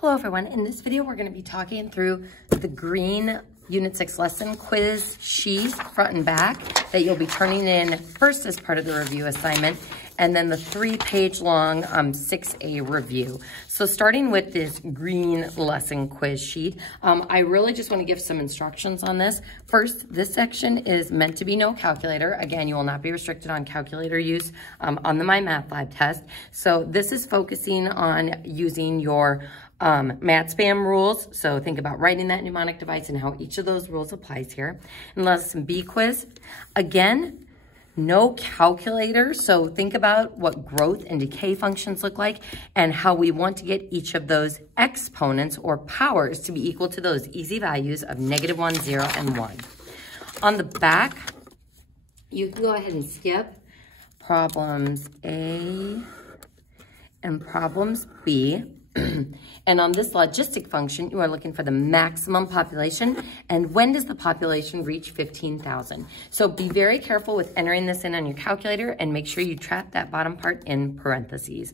Hello everyone, in this video we're going to be talking through the green Unit 6 lesson quiz sheet, front and back, that you'll be turning in first as part of the review assignment, and then the 3-page long 6A review. So starting with this green lesson quiz sheet, I really just want to give some instructions on this. First, this section is meant to be no calculator. Again, you will not be restricted on calculator use on the My Math Lab test. So this is focusing on using your math spam rules. So think about writing that mnemonic device and how each of those rules applies here. And lesson B quiz, again, no calculator. So think about what growth and decay functions look like and how we want to get each of those exponents or powers to be equal to those easy values of -1, 0, and 1. On the back, you can go ahead and skip problems A and problems B. And on this logistic function, you are looking for the maximum population. And when does the population reach 15,000? So be very careful with entering this in on your calculator and make sure you trap that bottom part in parentheses.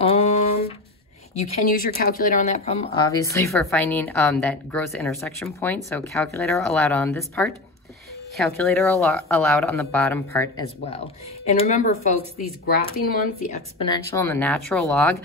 You can use your calculator on that problem, obviously, for finding that gross intersection point. So calculator allowed on this part. Calculator allowed on the bottom part as well. And remember, folks, these graphing ones, the exponential and the natural log,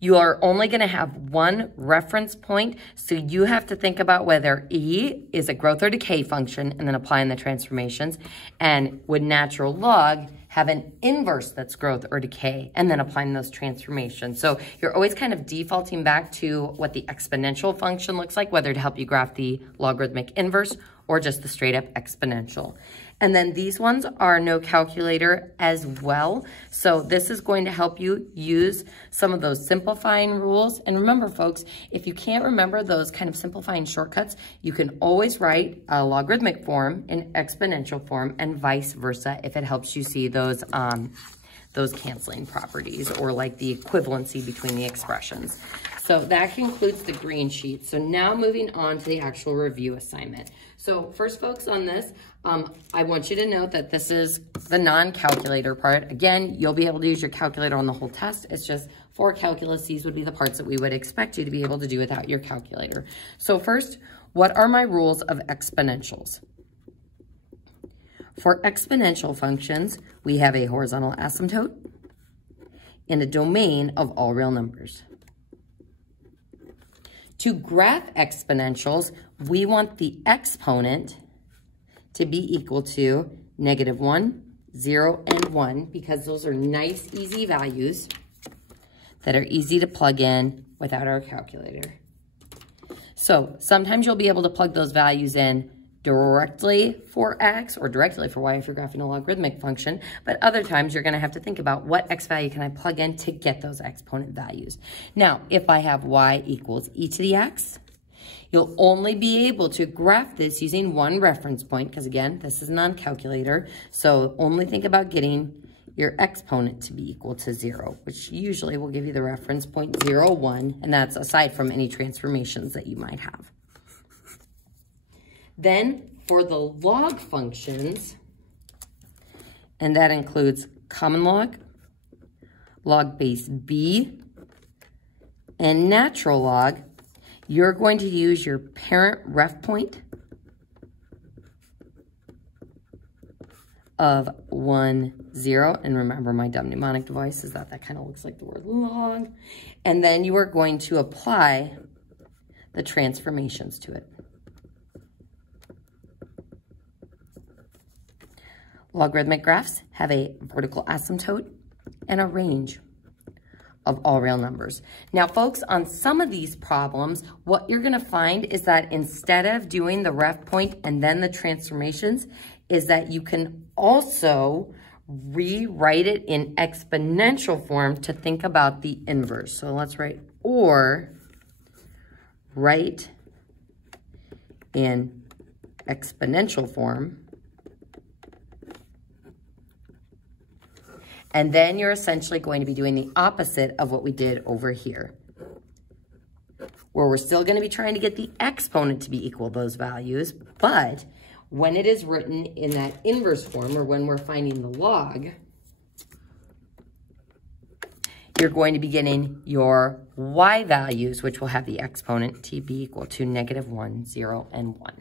you are only going to have one reference point, so you have to think about whether E is a growth or decay function and then applying the transformations, and would natural log have an inverse that's growth or decay and then applying those transformations. So you're always kind of defaulting back to what the exponential function looks like, whether to help you graph the logarithmic inverse or just the straight up exponential. And then these ones are no calculator as well. So this is going to help you use some of those simplifying rules. And remember, folks, if you can't remember those kind of simplifying shortcuts, you can always write a logarithmic form in exponential form and vice versa if it helps you see those canceling properties or like the equivalency between the expressions. So that concludes the green sheet. So now moving on to the actual review assignment. So first, folks, on this, I want you to note that this is the non-calculator part. Again, you'll be able to use your calculator on the whole test. It's just for calculus, these would be the parts that we would expect you to be able to do without your calculator. So first, what are my rules of exponentials? For exponential functions, we have a horizontal asymptote and a domain of all real numbers. To graph exponentials, we want the exponent to be equal to -1, 0, and 1, because those are nice, easy values that are easy to plug in without our calculator. So sometimes you'll be able to plug those values in directly for x or directly for y if you're graphing a logarithmic function, but other times you're going to have to think about what x value can I plug in to get those exponent values. Now, if I have y equals e to the x, you'll only be able to graph this using one reference point, because again, this is non-calculator, so only think about getting your exponent to be equal to 0, which usually will give you the reference point 0, 1, and that's aside from any transformations that you might have. Then for the log functions, and that includes common log, log base B, and natural log, you're going to use your parent ref point of 1, 0. And remember, my dumb mnemonic device is that kind of looks like the word log. And then you are going to apply the transformations to it. Logarithmic graphs have a vertical asymptote and a range of all real numbers. Now, folks, on some of these problems, what you're going to find is that instead of doing the ref point and then the transformations, is that you can also rewrite it in exponential form to think about the inverse. So let's write or write in exponential form. And then you're essentially going to be doing the opposite of what we did over here, where we're still going to be trying to get the exponent to be equal to those values, but when it is written in that inverse form, or when we're finding the log, you're going to be getting your y values, which will have the exponent t be equal to -1, 0, and 1.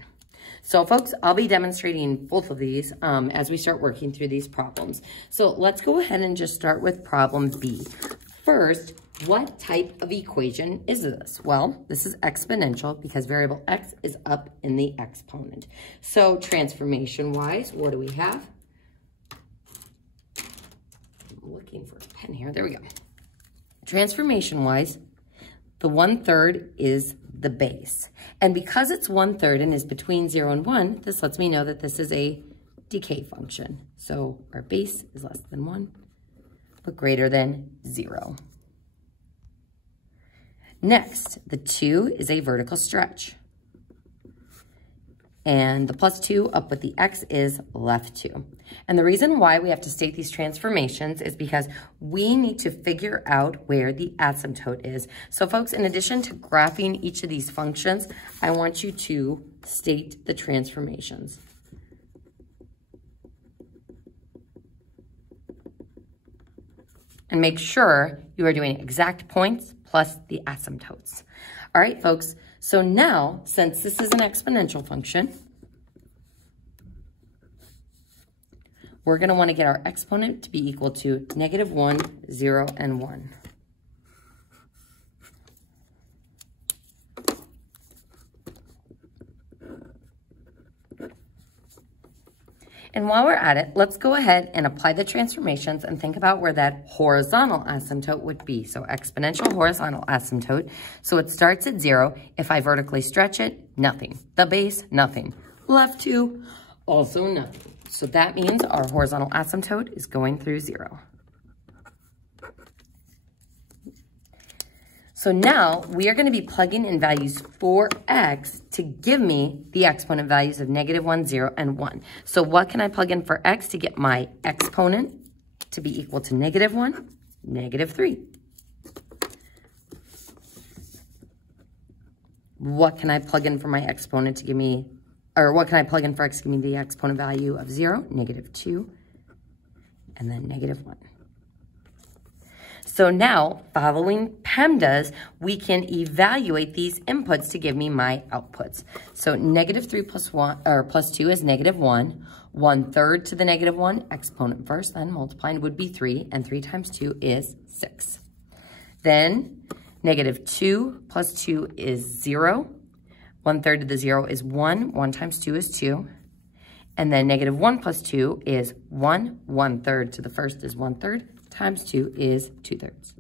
So folks, I'll be demonstrating both of these as we start working through these problems. So let's go ahead and just start with problem B. First, what type of equation is this? Well, this is exponential because variable x is up in the exponent. So transformation-wise, what do we have? I'm looking for a pen here. There we go. Transformation-wise, the 1/3 is the base. And because it's 1/3 and is between 0 and 1, this lets me know that this is a decay function. So our base is less than 1, but greater than 0. Next, the 2 is a vertical stretch. And the +2 up with the x is left 2. And the reason why we have to state these transformations is because we need to figure out where the asymptote is. So folks, in addition to graphing each of these functions, I want you to state the transformations. And make sure you are doing exact points plus the asymptotes. All right, folks, so now, since this is an exponential function, we're gonna wanna get our exponent to be equal to -1, 0, and 1. And while we're at it, let's go ahead and apply the transformations and think about where that horizontal asymptote would be. So exponential horizontal asymptote. So it starts at 0. If I vertically stretch it, nothing. The base, nothing. Left 2, also nothing. So that means our horizontal asymptote is going through 0. So now we are going to be plugging in values for x to give me the exponent values of -1, 0, and 1. So what can I plug in for x to get my exponent to be equal to -1, -3? What can I plug in for my exponent to give me, or what can I plug in for x to give me the exponent value of 0, -2, and then -1. So now, following PEMDAS, we can evaluate these inputs to give me my outputs. So -3 plus 2 is -1. 1/3 to the -1, exponent first, then multiplying would be 3, and 3 times 2 is 6. Then -2 plus 2 is 0. 1/3 to the 0 is 1. 1 times 2 is 2. And then -1 plus 2 is 1. 1/3 to the first is 1/3. Times 2 is 2/3.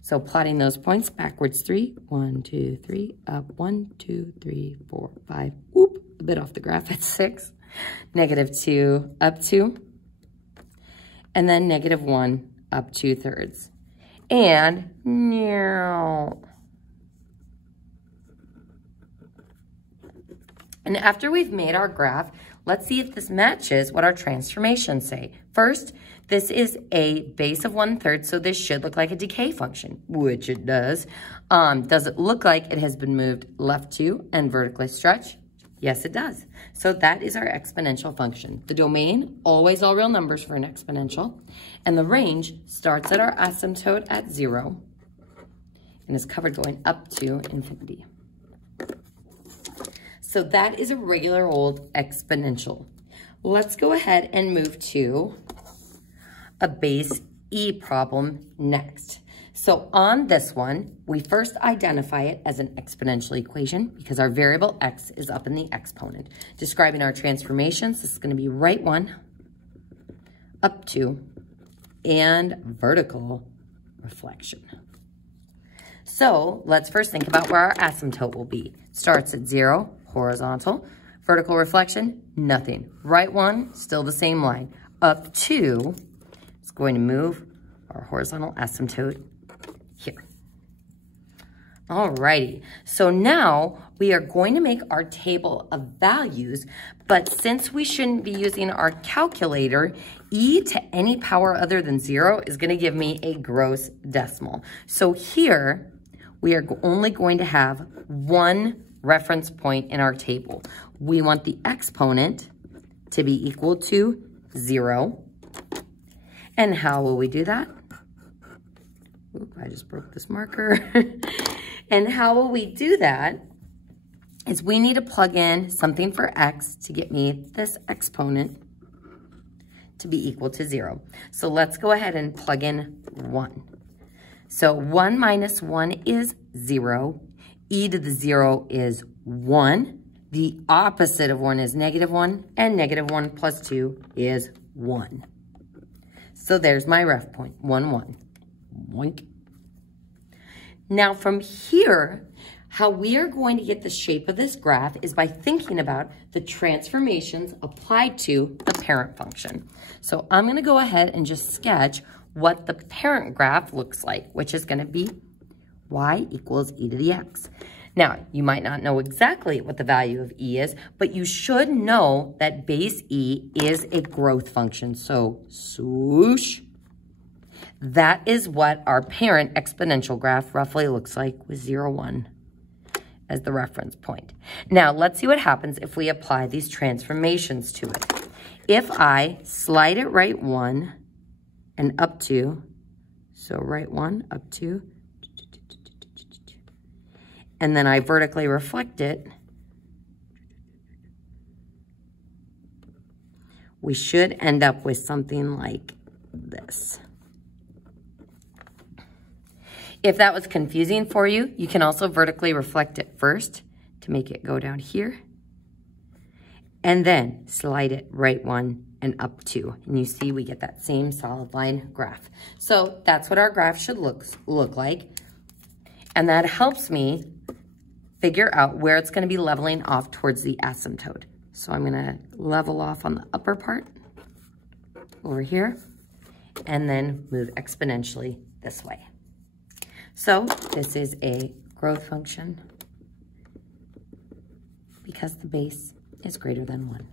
So plotting those points backwards 3, 1, 2, 3, up 1, 2, 3, 4, 5. Whoop, a bit off the graph at 6. -2 up 2. And then -1 up 2/3. And after we've made our graph, let's see if this matches what our transformations say. First, this is a base of 1/3, so this should look like a decay function, which it does. Does it look like it has been moved left 2 and vertically stretched? Yes, it does. So that is our exponential function. The domain, always all real numbers for an exponential. And the range starts at our asymptote at 0 and is covered going up to infinity. So that is a regular old exponential. Let's go ahead and move to a base E problem next. So on this one, we first identify it as an exponential equation because our variable x is up in the exponent. Describing our transformations, this is going to be right 1, up 2, and vertical reflection. So let's first think about where our asymptote will be. Starts at 0, horizontal. Vertical reflection, nothing. Right 1, still the same line. Up 2, it's going to move our horizontal asymptote here. Alrighty, so now we are going to make our table of values, but since we shouldn't be using our calculator, e to any power other than 0 is going to give me a gross decimal. So here, we are only going to have one reference point in our table. We want the exponent to be equal to 0. And how will we do that? Oop, I just broke this marker. And how will we do that is we need to plug in something for x to get me this exponent to be equal to 0. So let's go ahead and plug in 1. So 1 minus 1 is 0. E to the 0 is 1. The opposite of 1 is -1, and -1 plus 2 is 1. So there's my ref point, 1, 1. Boink. Now from here, how we are going to get the shape of this graph is by thinking about the transformations applied to the parent function. So I'm going to go ahead and just sketch what the parent graph looks like, which is going to be y equals e to the x. Now, you might not know exactly what the value of e is, but you should know that base e is a growth function. So, swoosh. That is what our parent exponential graph roughly looks like with 0, 1 as the reference point. Now, let's see what happens if we apply these transformations to it. If I slide it right 1 and up 2, so right 1, up 2, and then I vertically reflect it, we should end up with something like this. If that was confusing for you, you can also vertically reflect it first to make it go down here, and then slide it right 1 and up 2. And you see we get that same solid line graph. So that's what our graph should look like. And that helps me figure out where it's going to be leveling off towards the asymptote. So I'm going to level off on the upper part over here and then move exponentially this way. So this is a growth function because the base is greater than 1.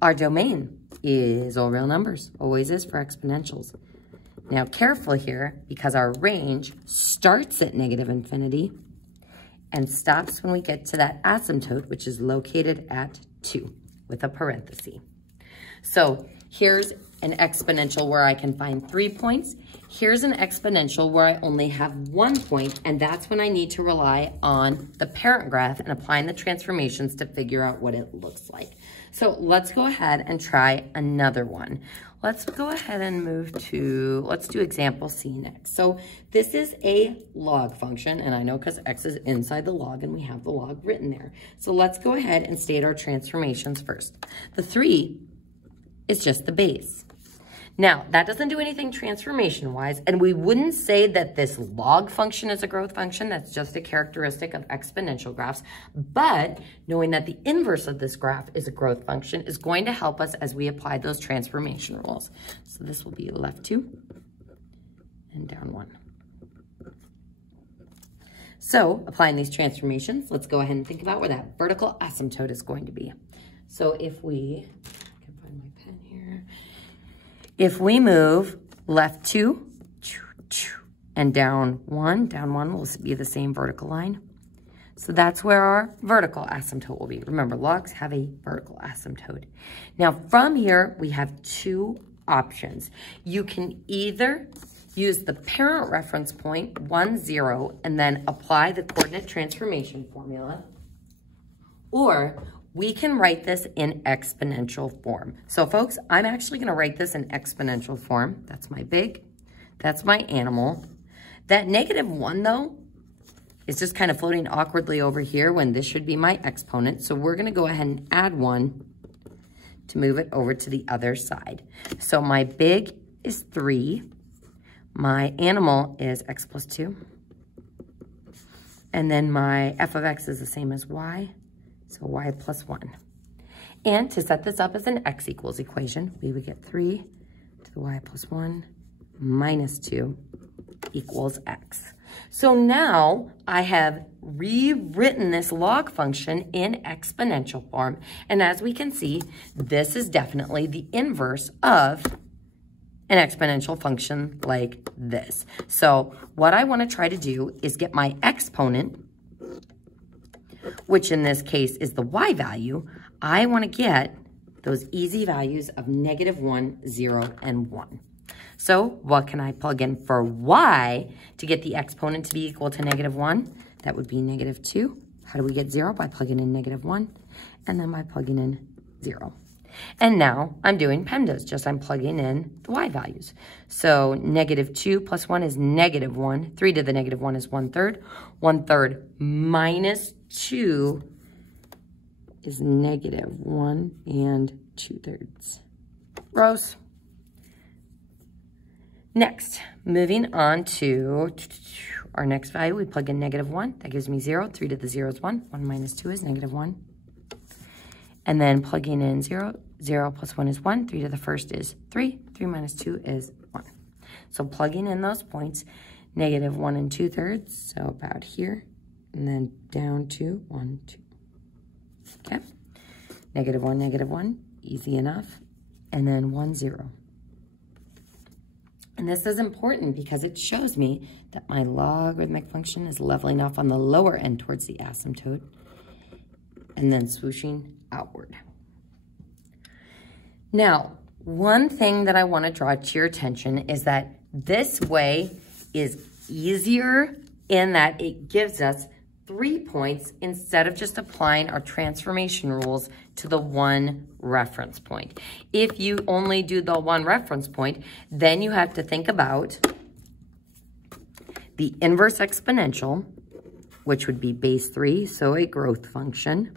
Our domain is all real numbers, always is for exponentials. Now careful here, because our range starts at -infinity and stops when we get to that asymptote, which is located at 2 with a parenthesis. So here's an exponential where I can find 3 points. Here's an exponential where I only have 1 point, and that's when I need to rely on the parent graph and applying the transformations to figure out what it looks like. So let's go ahead and try another one. Let's go ahead and move to, let's do example C next. So this is a log function, and I know because x is inside the log and we have the log written there. So let's go ahead and state our transformations first. The 3 is just the base. Now, that doesn't do anything transformation-wise, and we wouldn't say that this log function is a growth function. That's just a characteristic of exponential graphs. But knowing that the inverse of this graph is a growth function is going to help us as we apply those transformation rules. So this will be left 2 and down 1. So applying these transformations, let's go ahead and think about where that vertical asymptote is going to be. So if we, I can find my pen here. If we move left 2 and down 1 will be the same vertical line. So that's where our vertical asymptote will be. Remember, logs have a vertical asymptote. Now from here, we have 2 options. You can either use the parent reference point, 1, 0, and then apply the coordinate transformation formula, or we can write this in exponential form. So folks, I'm actually gonna write this in exponential form. That's my big, that's my animal. That -1 though, is just kind of floating awkwardly over here when this should be my exponent. So we're gonna go ahead and add 1 to move it over to the other side. So my big is 3, my animal is x plus 2, and then my f of x is the same as y. So y plus 1. And to set this up as an x equals equation, we would get 3 to the y plus 1 minus 2 equals x. So now I have rewritten this log function in exponential form. And as we can see, this is definitely the inverse of an exponential function like this. So what I want to try to do is get my exponent, which in this case is the y value. I want to get those easy values of -1, 0, and 1. So what can I plug in for y to get the exponent to be equal to -1? That would be -2. How do we get 0? By plugging in -1 and then by plugging in 0. And now I'm doing PEMDAS, just I'm plugging in the y values. So -2 plus 1 is -1. 3 to the -1 is 1/3. 1/3 minus 2 is -1 2/3. Rows. Next, moving on to our next value, we plug in -1. That gives me 0. 3 to the 0 is 1. 1 minus 2 is -1. And then plugging in 0. 0 plus 1 is 1. 3 to the first is 3. 3 minus 2 is 1. So plugging in those points, -1 2/3, so about here. And then down to 1, 2. Okay. -1, -1, easy enough. And then 1, 0. And this is important because it shows me that my logarithmic function is leveling off on the lower end towards the asymptote and then swooshing outward. Now, one thing that I want to draw to your attention is that this way is easier in that it gives us 3 points instead of just applying our transformation rules to the one reference point. If you only do the one reference point, then you have to think about the inverse exponential, which would be base 3, so a growth function.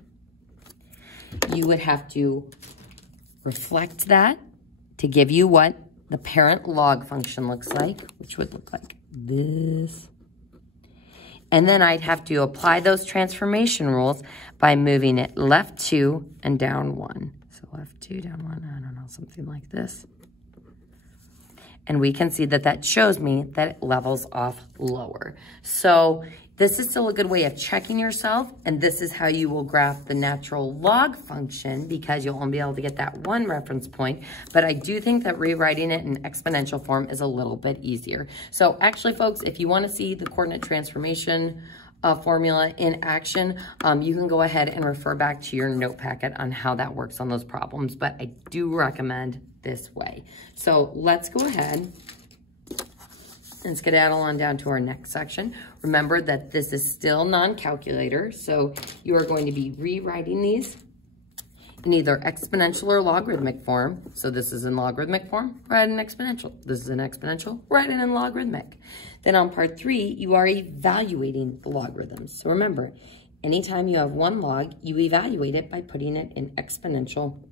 You would have to reflect that to give you what the parent log function looks like, which would look like this. And then I'd have to apply those transformation rules by moving it left 2 and down 1. So left 2, down 1, I don't know, something like this. And we can see that that shows me that it levels off lower. So this is still a good way of checking yourself, and this is how you will graph the natural log function because you'll only be able to get that one reference point. But I do think that rewriting it in exponential form is a little bit easier. So actually, folks, if you want to see the coordinate transformation formula in action, you can go ahead and refer back to your note packet on how that works on those problems. But I do recommend this way. So let's go ahead and skedaddle on down to our next section. Remember that this is still non-calculator, so you are going to be rewriting these in either exponential or logarithmic form. So this is in logarithmic form, write in exponential. This is in exponential, write it in logarithmic. Then on part 3, you are evaluating the logarithms. So remember, anytime you have one log, you evaluate it by putting it in exponential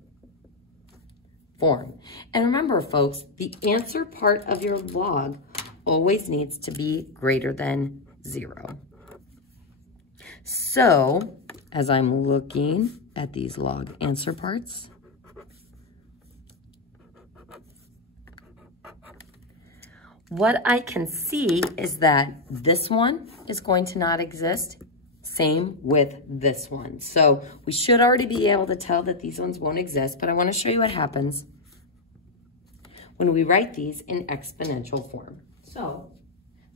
form. And remember, folks, the answer part of your log always needs to be greater than 0. So, as I'm looking at these log answer parts, what I can see is that this one is going to not exist. Same with this one. So we should already be able to tell that these ones won't exist, but I want to show you what happens when we write these in exponential form. So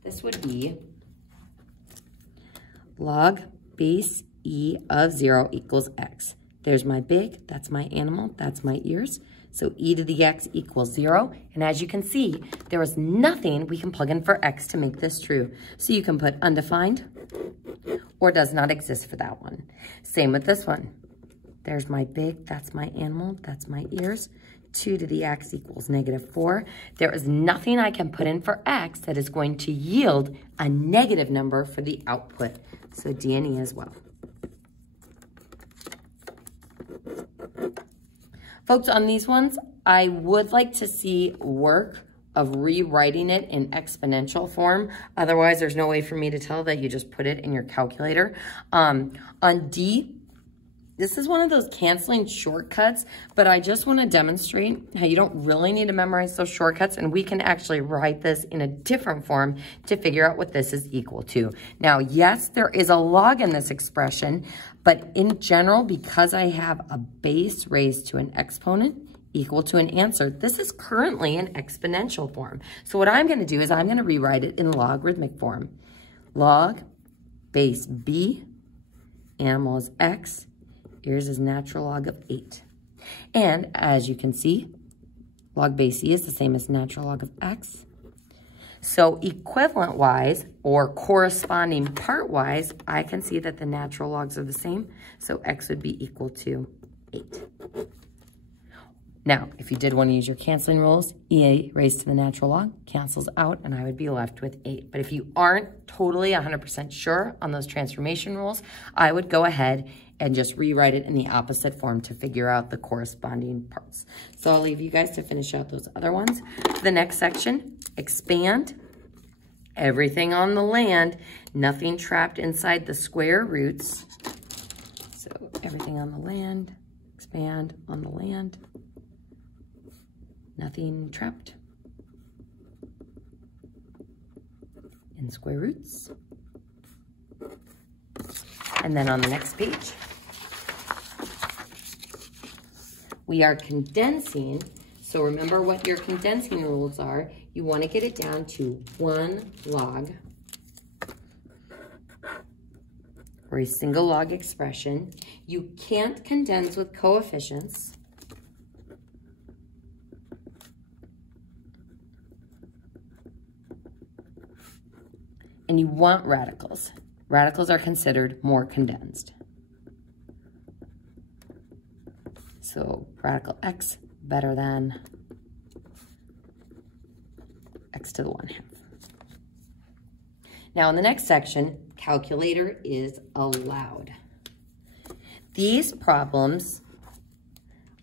this would be log base E of 0 equals x. There's my big, that's my animal, that's my ears. So e to the x equals 0. And as you can see, there is nothing we can plug in for x to make this true. So you can put undefined or does not exist for that one. Same with this one. There's my big, that's my animal, that's my ears. 2 to the x equals -4. There is nothing I can put in for x that is going to yield a negative number for the output. So D and E as well. Folks, on these ones, I would like to see work of rewriting it in exponential form. Otherwise, there's no way for me to tell that you just put it in your calculator. On D, this is one of those canceling shortcuts, but I just want to demonstrate how you don't really need to memorize those shortcuts, and we can actually write this in a different form to figure out what this is equal to. Now, yes, there is a log in this expression, but in general, because I have a base raised to an exponent equal to an answer, this is currently in exponential form. So what I'm going to do is I'm going to rewrite it in logarithmic form. Log base B, animal is x, ears is natural log of 8. And as you can see, log base e is the same as natural log of x. So equivalent-wise, or corresponding part-wise, I can see that the natural logs are the same. So x would be equal to 8. Now, if you did want to use your canceling rules, e raised to the natural log cancels out, and I would be left with 8. But if you aren't totally 100% sure on those transformation rules, I would go ahead and just rewrite it in the opposite form to figure out the corresponding parts. So I'll leave you guys to finish out those other ones. The next section, expand. Everything on the land, nothing trapped inside the square roots. So everything on the land, expand on the land. Nothing trapped in square roots. And then on the next page, we are condensing. So remember what your condensing rules are. You want to get it down to 1 log, or a single log expression. You can't condense with coefficients. And you want radicals. Radicals are considered more condensed. So radical x better than x to the 1/2. Now in the next section, calculator is allowed. These problems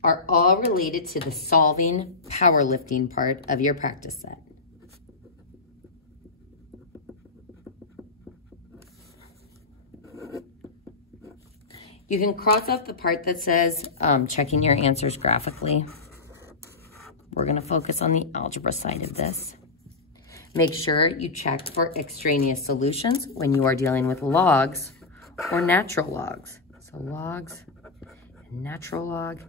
are all related to the solving powerlifting part of your practice set. You can cross off the part that says checking your answers graphically. We're going to focus on the algebra side of this. Make sure you check for extraneous solutions when you are dealing with logs or natural logs. So logs and natural log,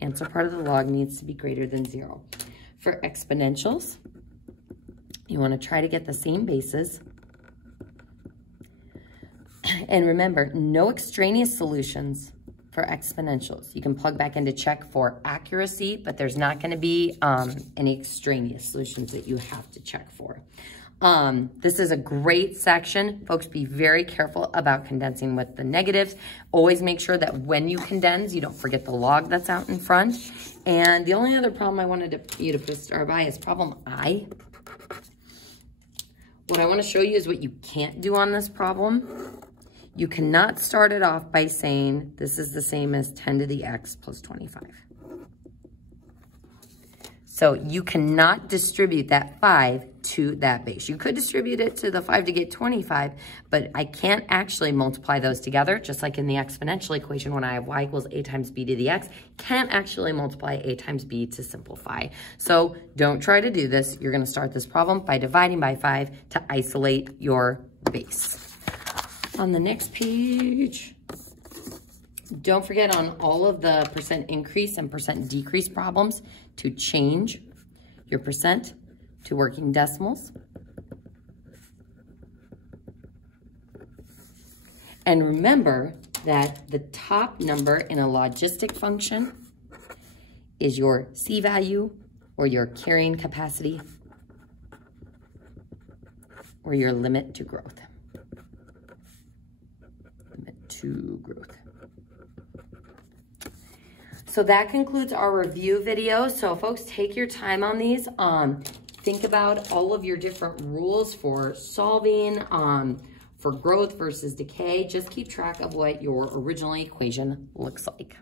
answer part of the log needs to be greater than 0. For exponentials, you want to try to get the same bases. And remember, no extraneous solutions for exponentials. You can plug back in to check for accuracy, but there's not going to be any extraneous solutions that you have to check for. This is a great section. Folks, be very careful about condensing with the negatives. Always make sure that when you condense, you don't forget the log that's out in front. And the only other problem I wanted you to put a star by is problem I. What I want to show you is what you can't do on this problem. You cannot start it off by saying this is the same as 10 to the x plus 25. So you cannot distribute that 5 to that base. You could distribute it to the 5 to get 25, but I can't actually multiply those together, just like in the exponential equation when I have y equals a times b to the x, can't actually multiply a times b to simplify. So don't try to do this. You're going to start this problem by dividing by 5 to isolate your base. On the next page, don't forget on all of the percent increase and percent decrease problems to change your percent to working decimals. And remember that the top number in a logistic function is your C value or your carrying capacity or your limit to growth. Growth. So that concludes our review video. So folks, take your time on these. Think about all of your different rules for solving, for growth versus decay. Just keep track of what your original equation looks like.